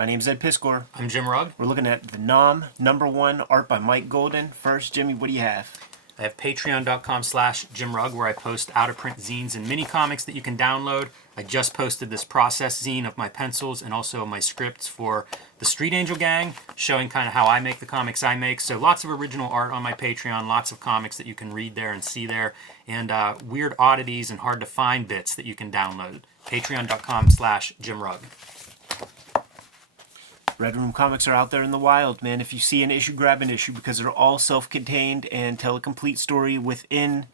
My name's Ed Piskor. I'm Jim Rugg. We're looking at the Nom #1 art by Mike Golden. First, Jimmy, what do you have? I have patreon.com/Jim Rugg where I post out-of-print zines and mini comics that you can download. I just posted this process zine of my pencils and also my scripts for the Street Angel Gang, showing kind of how I make the comics I make. So lots of original art on my Patreon, lots of comics that you can read there and see there, and weird oddities and hard-to-find bits that you can download. Patreon.com/Jim Rugg. Red Room comics are out there in the wild, man. If you see an issue, grab an issue because they're all self-contained and tell a complete story within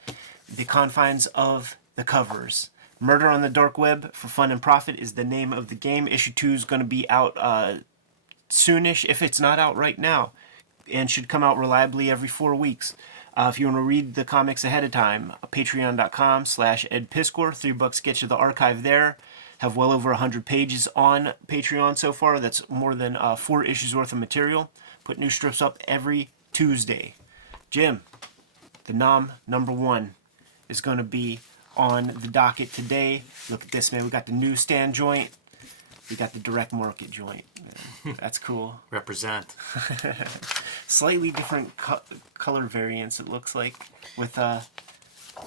the confines of the covers. Murder on the Dark Web for Fun and Profit is the name of the game. Issue 2 is going to be out soonish, if it's not out right now, and should come out reliably every 4 weeks. If you want to read the comics ahead of time, patreon.com/Ed Piskor. $3 gets you the archive there. Have well over 100 pages on Patreon so far. That's more than 4 issues worth of material. Put new strips up every Tuesday. Jim, the Nom #1 is going to be on the docket today. Look at this, man. We got the newsstand joint. We got the direct market joint. Man, that's cool. Represent. Slightly different color variants, it looks like, with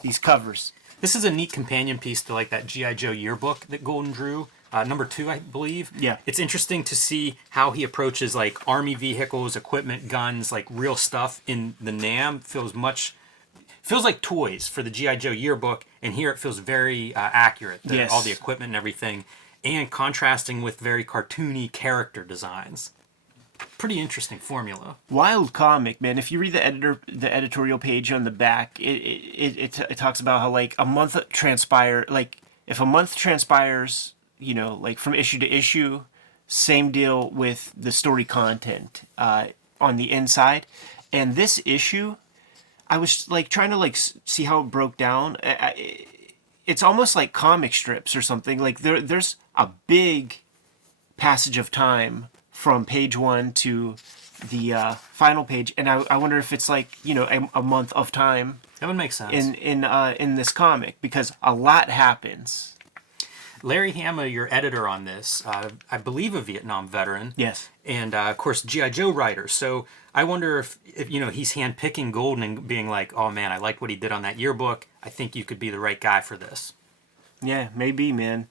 these covers. This is a neat companion piece to like that G.I. Joe yearbook that Golden drew. #2, I believe. Yeah. It's interesting to see how he approaches like army vehicles, equipment, guns, like real stuff in the NAM. Feels like toys for the G.I. Joe yearbook, and here it feels very accurate. Yes. All the equipment and everything, and contrasting with very cartoony character designs. Pretty interesting formula. Wild comic, man. If you read the editorial page on the back, it talks about how like a month if a month transpires, you know, like from issue to issue, same deal with the story content on the inside. And this issue, I was like trying to like see how it broke down. It's almost like comic strips or something. Like there's a big passage of time from page 1 to the final page, and I wonder if it's like, you know, a month of time. That would make sense. In this comic, because a lot happens. Larry Hama, your editor on this, I believe a Vietnam veteran. Yes. And of course G.I. Joe writer. So I wonder if you know, he's handpicking Golden and being like, oh man, I liked what he did on that yearbook. I think you could be the right guy for this. Yeah, maybe, man.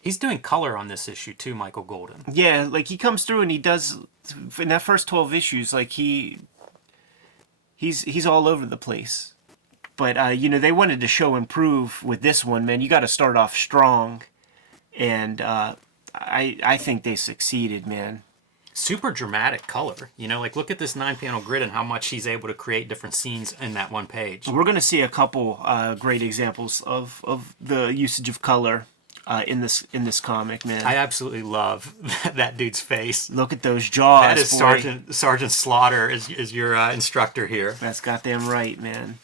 He's doing color on this issue too, Michael Golden. Yeah, like he comes through and he does in that first 12 issues, like he's all over the place. But you know, they wanted to show and prove with this one, man. You got to start off strong, and I think they succeeded, man. Super dramatic color, you know, like look at this 9-panel grid and how much he's able to create different scenes in that one page. We're gonna see a couple great examples of the usage of color in this comic, man. I absolutely love that dude's face. Look at those jaws. That is boy. Sergeant Slaughter is your instructor here. That's goddamn right, man.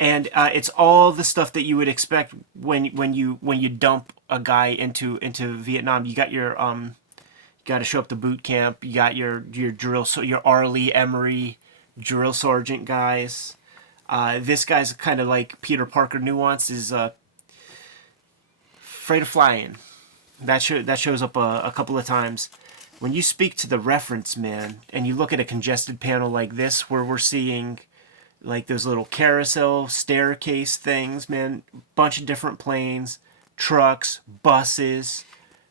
And it's all the stuff that you would expect when you dump a guy into Vietnam. You got your you got to show up to boot camp. You got your Arlie Emery drill sergeant guys. This guy's kind of like Peter Parker nuanced, is afraid of flying. That shows up a couple of times. When you speak to the reference, man, and you look at a congested panel like this, where we're seeing like those little carousel staircase things, man, bunch of different planes, trucks, buses.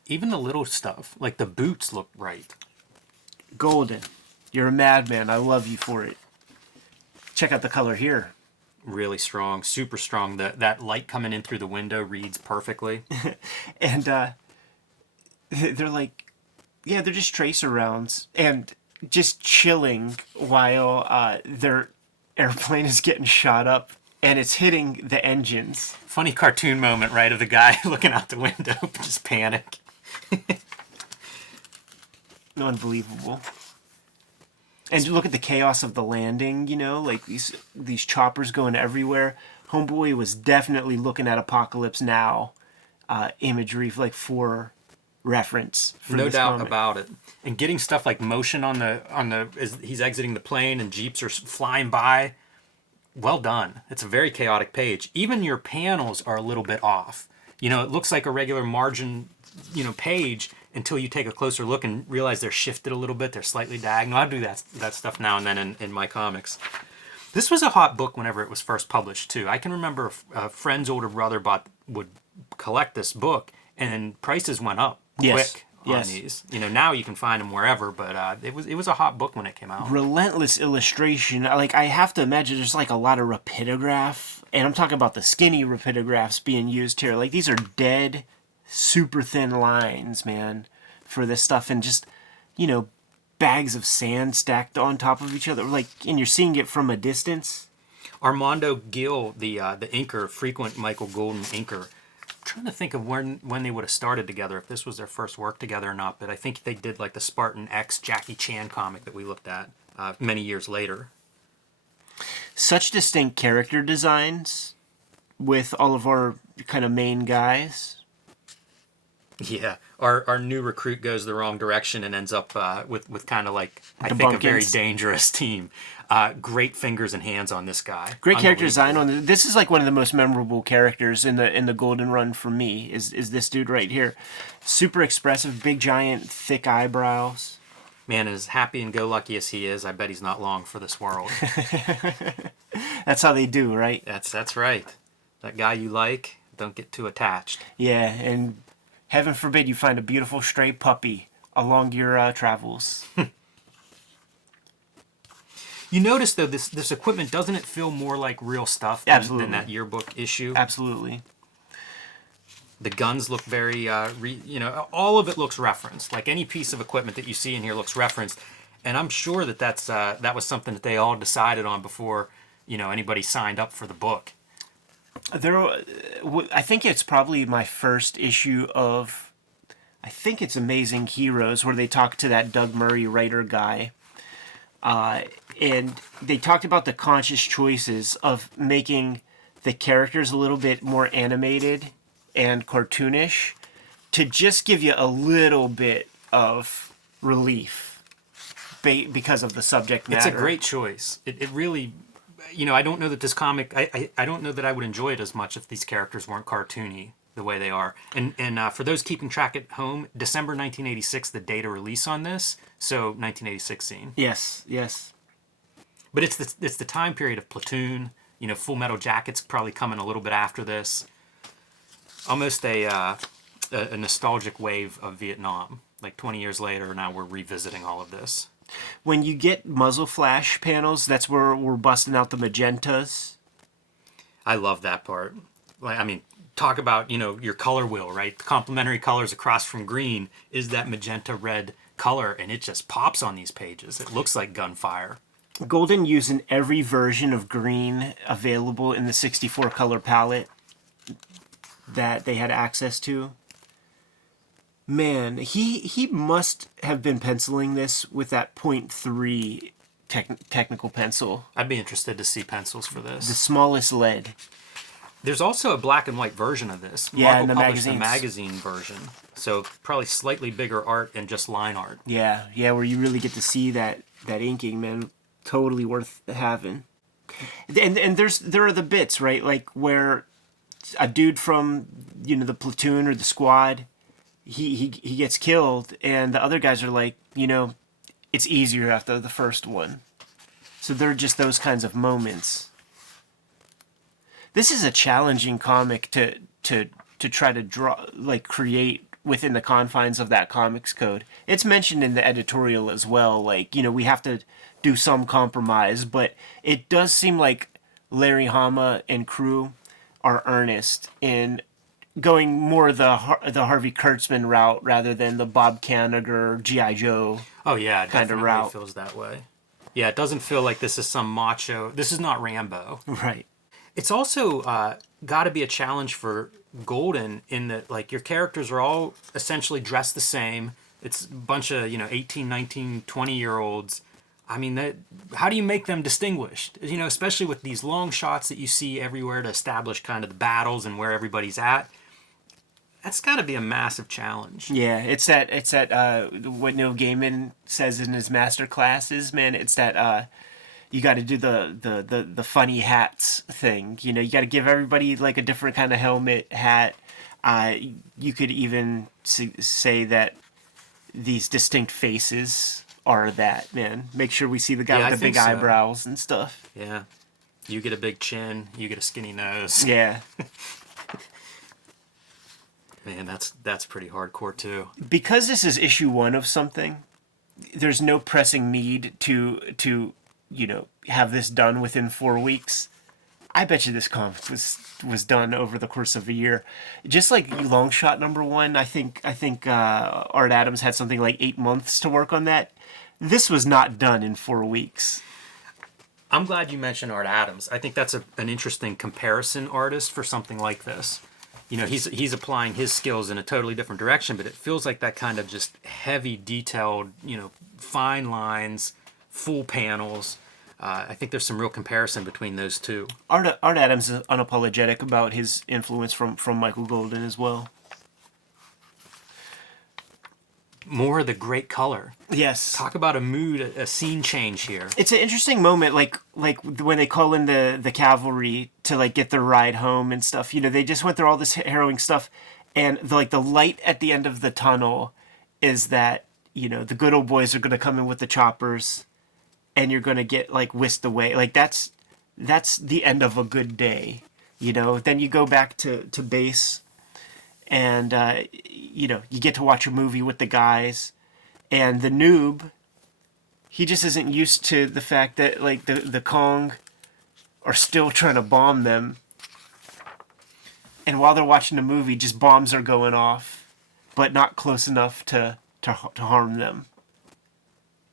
Even the little stuff, like the boots look right. Golden, you're a madman. I love you for it. Check out the color here. Really strong, super strong. That light coming in through the window reads perfectly. And they're like, yeah, they're just tracer rounds and just chilling while their airplane is getting shot up and it's hitting the engines. Funny cartoon moment, right, of the guy looking out the window, just panic. Unbelievable. And look at the chaos of the landing, you know, like these choppers going everywhere. Homeboy was definitely looking at Apocalypse Now imagery, like for reference. For no doubt comic. about it. And getting stuff like motion on the as he's exiting the plane and jeeps are flying by. Well done. It's a very chaotic page. Even your panels are a little bit off. You know, it looks like a regular margin, you know, page, until you take a closer look and realize they're shifted a little bit. They're slightly diagonal. I do that stuff now and then in my comics. This was a hot book whenever it was first published, too. I can remember a friend's older brother would collect this book, and prices went up quick on these. You know, now you can find them wherever, but it was a hot book when it came out. Relentless illustration. Like, I have to imagine there's like a lot of rapidograph, and I'm talking about the skinny rapidographs being used here. Like, these are dead, super thin lines, man, for this stuff, and just, you know, bags of sand stacked on top of each other, like, and you're seeing it from a distance. Armando Gil, the inker, frequent Michael Golden inker. I'm trying to think of when they would have started together, if this was their first work together or not. But I think they did like the Spartan X Jackie Chan comic that we looked at many years later. Such distinct character designs with all of our kind of main guys. Yeah, our new recruit goes the wrong direction and ends up with kind of like, I think, a very dangerous team. Great fingers and hands on this guy. Great character design on this. Is like one of the most memorable characters in the Golden Run for me. Is this dude right here? Super expressive, big giant, thick eyebrows. Man, as happy and go lucky as he is, I bet he's not long for this world. That's how they do, right? That's right. That guy you like, don't get too attached. Yeah, and heaven forbid you find a beautiful stray puppy along your travels. You notice, though, this equipment, doesn't it feel more like real stuff than that yearbook issue? Absolutely. The guns look very, all of it looks referenced. Like any piece of equipment that you see in here looks referenced. And I'm sure that was something that they all decided on before, anybody signed up for the book. I think it's probably my first issue of, I think it's Amazing Heroes, where they talk to that Doug Murray writer guy. And they talked about the conscious choices of making the characters a little bit more animated and cartoonish to just give you a little bit of relief because of the subject matter. It's a great choice. It really, I don't know that this comic, I don't know that I would enjoy it as much if these characters weren't cartoony the way they are. And for those keeping track at home, December 1986, the date of release on this, so 1986 scene. Yes. But it's the time period of Platoon. Full Metal Jacket's probably coming a little bit after this. Almost a nostalgic wave of Vietnam. Like 20 years later, now we're revisiting all of this. When you get muzzle flash panels, that's where we're busting out the magentas. I love that part. Talk about, your color wheel, right? The complementary colors across from green is that magenta red color, and it just pops on these pages. It looks like gunfire. Golden using every version of green available in the 64 color palette that they had access to. Man, he must have been penciling this with that 0.3 technical pencil. I'd be interested to see pencils for this. The smallest lead. There's also a black and white version of this. Yeah, Marvel in the published magazines. the magazine version, so probably slightly bigger art and just line art. Yeah, where you really get to see that inking, man. Totally worth having. And there are the bits, right? Like where a dude from the platoon or the squad, he gets killed, and the other guys are like, it's easier after the first one. So there are just those kinds of moments. This is a challenging comic to try to draw, like create within the confines of that comics code. It's mentioned in the editorial as well. Like, we have to do some compromise, but it does seem like Larry Hama and crew are earnest in going more the Harvey Kurtzman route rather than the Bob Kanigher G.I. Joe. Oh yeah, it kind of route. Feels that way. Yeah, it doesn't feel like this is some macho. This is not Rambo. Right. It's also got to be a challenge for Golden in that, like, your characters are all essentially dressed the same. It's a bunch of 18, 19, 20-year-olds. How do you make them distinguished? Especially with these long shots that you see everywhere to establish kind of the battles and where everybody's at. That's got to be a massive challenge. Yeah, it's that what Neil Gaiman says in his master classes, man. It's that you got to do the funny hats thing. You got to give everybody like a different kind of helmet, hat. You could even say that these distinct faces are that, man. Make sure we see the guy Yeah, with I the big think so. eyebrows and stuff. Yeah. You get a big chin, you get a skinny nose. Yeah. Man, that's pretty hardcore too. Because this is issue 1 of something, there's no pressing need to have this done within 4 weeks. I bet you this comic was done over the course of a year. Just like Long Shot #1, I think Art Adams had something like 8 months to work on that. This was not done in 4 weeks. I'm glad you mentioned Art Adams. I think that's an interesting comparison artist for something like this. He's applying his skills in a totally different direction, but it feels like that kind of just heavy, detailed, fine lines, full panels. I think there's some real comparison between those two. Art Adams is unapologetic about his influence from Michael Golden as well. More of the great color. Yes. Talk about a mood, a scene change here. It's an interesting moment, like when they call in the cavalry to get their ride home and stuff. They just went through all this harrowing stuff, and the light at the end of the tunnel is that the good old boys are going to come in with the choppers, and you're going to get whisked away. That's the end of a good day. Then you go back to base, and you get to watch a movie with the guys, and the noob, he just isn't used to the fact that the Kong are still trying to bomb them, and while they're watching the movie, just bombs are going off, but not close enough to harm them.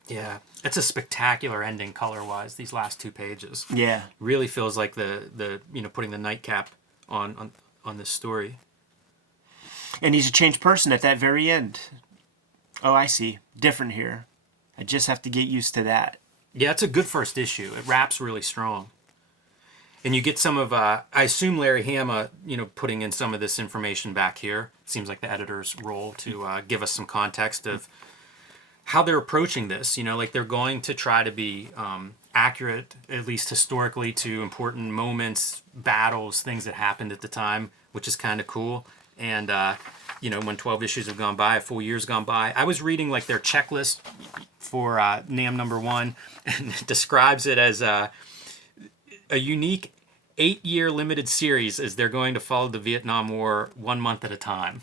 Yeah, it's a spectacular ending color-wise. These last 2 pages. Yeah, Really feels like the putting the nightcap on this story. and he's a changed person at that very end. Oh, I see. Different here. I just have to get used to that. Yeah, it's a good first issue. It wraps really strong. And you get some of, I assume Larry Hama, putting in some of this information back here. Seems like the editor's role to give us some context of how they're approaching this. They're going to try to be accurate, at least historically, to important moments, battles, things that happened at the time, which is kind of cool. And, when 12 issues have gone by, a full year's gone by. I was reading their checklist for NAM #1, and it describes it as a unique 8-year limited series as they're going to follow the Vietnam War 1 month at a time.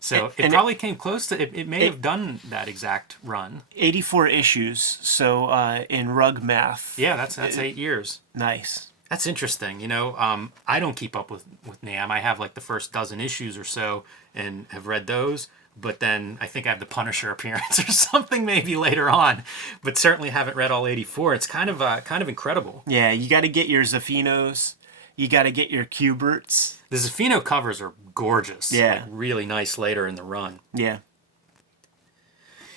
So it probably came close to it. It may have done that exact run. 84 issues. So in rug math. Yeah, that's 8 years. Nice. That's interesting. I don't keep up with NAM. I have the first dozen issues or so and have read those. But then I think I have the Punisher appearance or something maybe later on. But certainly haven't read all 84. It's kind of incredible. Yeah, you got to get your Zaffinos. You got to get your Kuberts. The Zaffino covers are gorgeous. Yeah. Really nice later in the run. Yeah.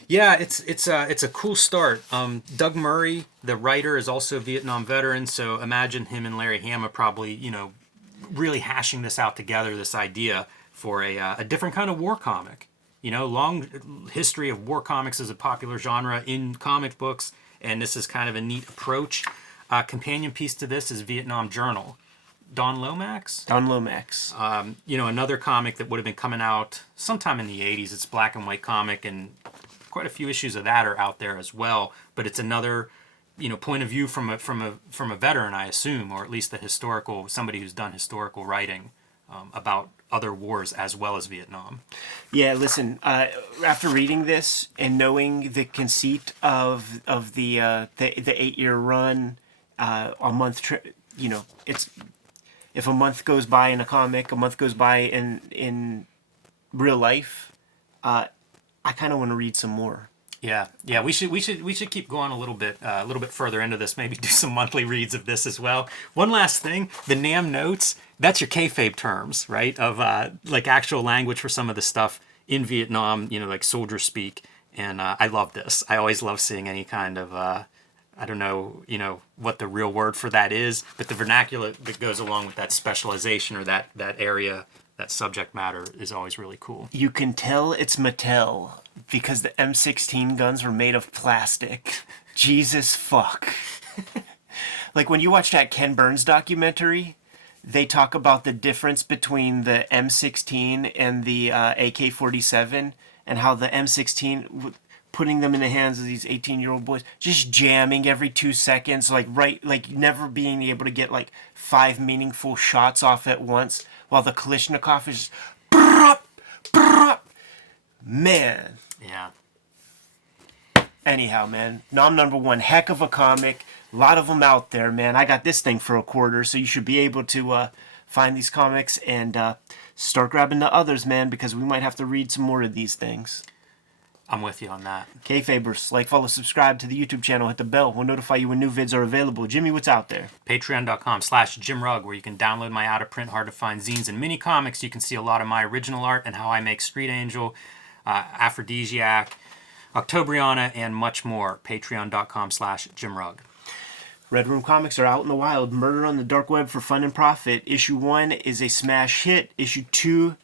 Yeah, it's a cool start. Doug Murray, the writer, is also a Vietnam veteran, so imagine him and Larry Hama probably, really hashing this out together, this idea for a different kind of war comic. Long history of war comics as a popular genre in comic books, and this is kind of a neat approach. Companion piece to this is Vietnam Journal. Don Lomax? Don Lomax. Another comic that would have been coming out sometime in the 80s. It's black and white comic, and quite a few issues of that are out there as well. But it's another, point of view from a veteran, I assume, or at least somebody who's done historical writing about other wars as well as Vietnam. Yeah, listen. After reading this and knowing the conceit of the 8-year run, a month, it's. If a month goes by in a comic, a month goes by in real life, I kind of want to read some more. Yeah. We should keep going a little bit further into this. Maybe do some monthly reads of this as well. One last thing: the NAM notes. That's your kayfabe terms, right? Of actual language for some of the stuff in Vietnam. Soldier speak. And I love this. I always love seeing any kind of. I don't know, what the real word for that is, but the vernacular that goes along with that specialization or that area, that subject matter is always really cool. You can tell it's Mattel because the M16 guns were made of plastic. Jesus fuck. When you watch that Ken Burns documentary, they talk about the difference between the M16 and the AK-47, and how the M16 putting them in the hands of these 18-year-old boys, just jamming every 2 seconds, like never being able to get like 5 meaningful shots off at once, while the Kalashnikov is just, brrrr, brrrr. Man. Yeah. Anyhow, man, Nom number 1, heck of a comic. A lot of them out there, man. I got this thing for $0.25, so you should be able to find these comics and start grabbing the others, man, because we might have to read some more of these things. I'm with you on that. Kayfabers, like, follow, subscribe to the YouTube channel, hit the bell. We'll notify you when new vids are available. Jimmy, what's out there? Patreon.com/JimRugg, where you can download my out-of-print, hard-to-find zines and mini comics. You can see a lot of my original art and how I make Street Angel, Aphrodisiac, Octobriana, and much more. Patreon.com/JimRugg. Red Room comics are out in the wild. Murder on the Dark Web for Fun and Profit. Issue 1 is a smash hit. Issue 2,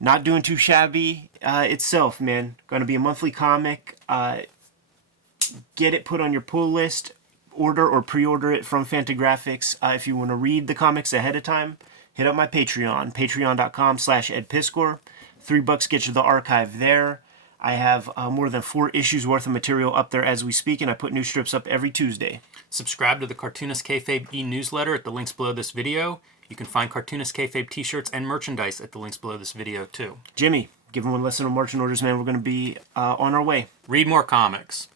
not doing too shabby itself, man. Going to be a monthly comic. Get it put on your pull list. Order or pre-order it from Fantagraphics. If you want to read the comics ahead of time, hit up my Patreon. Patreon.com/EdPiskor. $3 gets you the archive there. I have more than 4 issues worth of material up there as we speak, and I put new strips up every Tuesday. Subscribe to the Cartoonist Kayfabe e-newsletter at the links below this video. You can find Cartoonist Kayfabe t-shirts and merchandise at the links below this video, too. Jimmy, give them one lesson on marching orders, man. We're going to be on our way. Read more comics.